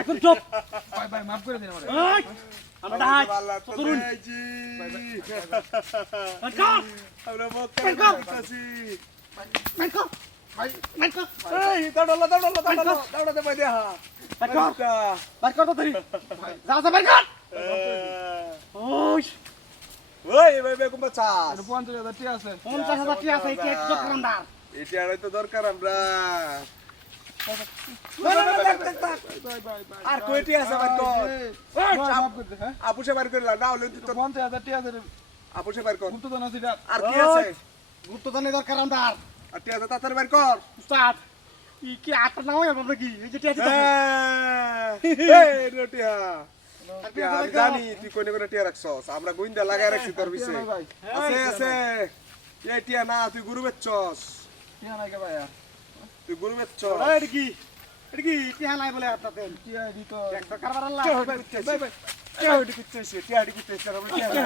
এখন চুপ ভাই ভাই মাফ করে দিন আমারে আমরা ডাহাই তরুণ আমরা মক্কা করতেছি ভাই এই দাঁড়াতে পাই দেখা বার কর তো তুই যা যা বার কর ওই ওই ভাই বেগম বাচ্চাস 50,000 টাকা আছে 50,000 টাকা আছে কি একজন কামদার এটা আড়াই তো দরকার আমরা ভাই ভাই ভাই আর কয়টি আছে ভাই কর মাফ করে দে হ্যাঁ আপুসে বার করলা না হলে তো 50,000 টাকা আছে আপুসে বার কর গুপ্তধন আছে এটা আর কি আছে গুপ্ত জানে দরকার আমদার আর টিয়া আছে তাড়াতাড়ি বার কর উস্তাদ কি আটা নাও আমরা কি এই যে টিয়া এই রটিয়া আমি জানি তুই কোনে কোনে টিয়া রাখছস আমরা গোইন্দা লাগায় রাখছি তোর পিছে ভাই আছে আছে এই টিয়া না তুই গরু বেচছস টিয়া নাই কে ভাই তুই গরু বেচছস এটা কি টিয়া নাই বলে আপনাতে টিয়া দিত একটা কারবার আল্লাহ ভাই ভাই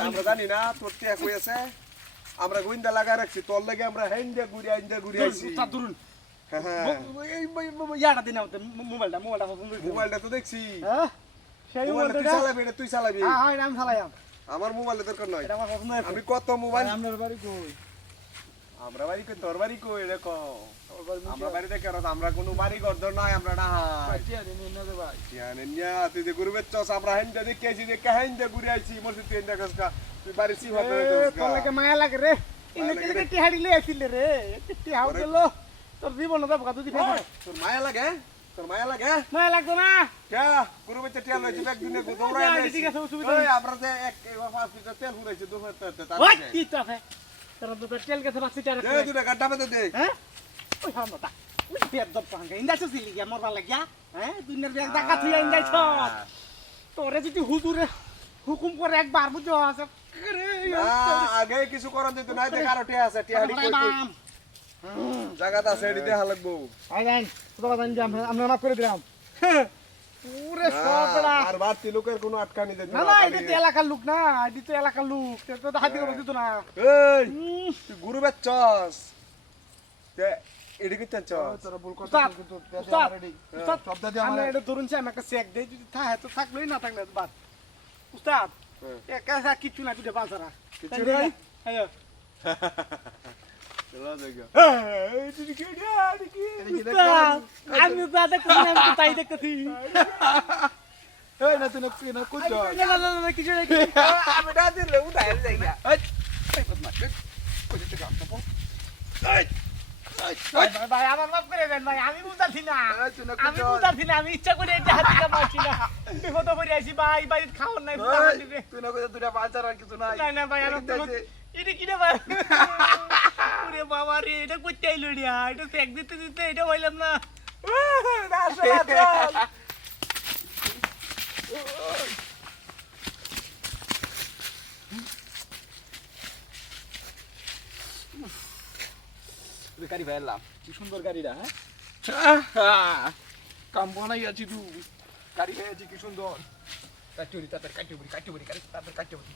আমরা জানি না তোর টিয়া কই আছে আমরা গোইন্দা লাগায় রাখছি তোর লাগে আমরা হেন্ডে ঘুরে আইছি উস্তাদ ধরুন হ্যাঁ, হ্যাঁ। এই ইয়াটা দিন মোবাইলটা পছন্দ মোবাইলটা তো দেখছি হ্যাঁ সেই মোবাইলটা তুই মোবাইলটা চালাবি এটা তুই চালাবি হ্যাঁ হ্যাঁ আমি চালাইম আমার মোবাইলের দরকার নয় এটা আমার পছন্দ আমি কত মোবাইল আপনার বাড়ি কই আমরা বাড়ি কই তোর বাড়ি কই দেখো আমরা বাড়ি দেখে আমরা কোনো বাড়ি ঘর ধর নাই আমরা না ভাই টিয়া দিন না দে ভাই জানেন না তুই যে গরু বেচছস আমরা হেন্ডে দেখেছি যে হেন্ডে ঘুরে আইছি মসজিদ থেকে হেন্ডে গসকা তুই বাড়ি সি হবে তোর লাগে মায়া লাগে রে ইনে টিহাড়ি লই আসিল রে টিহাও গেল তোর জীবন দাব কাদু দি ফেলে তোর মায়া লাগে তোর মায়া লাগে মায়া লাগতো না কে গরু বেচে টিয়া লইছি এক দিনে দৌড়াই আইছি ঠিক আছে অসুবিধা ওই নেই আমরা যে 1 লিটার তেল ফুরাইছি দুপুর ওই কি চাফে তোর তো তেল গেছে বাসি টারে দে দুটা গাড্ডা মধ্যে দে হ্যাঁ ওই হামটা ওই পেট দব পাঙ্গা ইন্দাছ সিলি গিয়া মরবা লাগিয়া হ্যাঁ দুনিয়ার ব্যাগ টাকা থুই ইন্দাছ তোরে যদি হুজুরে হুকুম করে একবার বুঝছো আছে আগে কিছু করার দিত নাই দেখ আরো টিয়া আছে টিয়া হাড়ি কই কই জায়গাটা আছে এডি দেখা লাগবো আই যাই তোরা জানি যে আমরা মাফ করে দিলাম পুরে সবড়া আর বাড়তি লোকের কোনো আটকানি দিত না না এটা তো এলাকার লোক না এটা তো এলাকার লোক তো তো হাতি করে দিত না এই তুই গুরু বেচছস তে এডি কি চাচ্ছস তোরা ভুল করছিস উস্তাদ, কিন্তু উস্তাদ, রেডি উস্তাদ, সব দাদি আমরা আমার এটা ধরুন যে আমাকে চেক দেই যদি থাকে তো থাকলোই না থাকলে বাদ উস্তাদ একা কিছু না তুই বাজারা কিছু নাই? হ্যাঁ চলো দেখো এই তুই কি রে কি আমি তো দেখতে আমি তো তাই দেখতেছি এই না তুই না কুছ না কিছু নাই আমি দা দিলে উঠাই যাইগা ভাই আমার মাফ করে দেন ভাই আমি বুঝাছি না তুই না আমি বুঝাছি না আমি ইচ্ছা করে এটা হাতে পাচ্ছি না বিপদ করে আইছি ভাই বাড়িতে খাওয়ার নাই তুই না কইতে দুটা বাজার আর কিছু নাই না না ভাই আমি এটা কি রে ভাই ওরে বাবা রে এটা কইতে আইলো রে এটা চেক দিতে দিতে এটা হইলাম না গাড়ি ভাইলাম কি সুন্দর গাড়িটা হ্যাঁ কাম বানাই আছি তুই গাড়ি ভাই আছি কি সুন্দর কাটুরি তাড়াতাড়ি কাটুরি গাড়ি তাড়াতাড়ি কাটুরি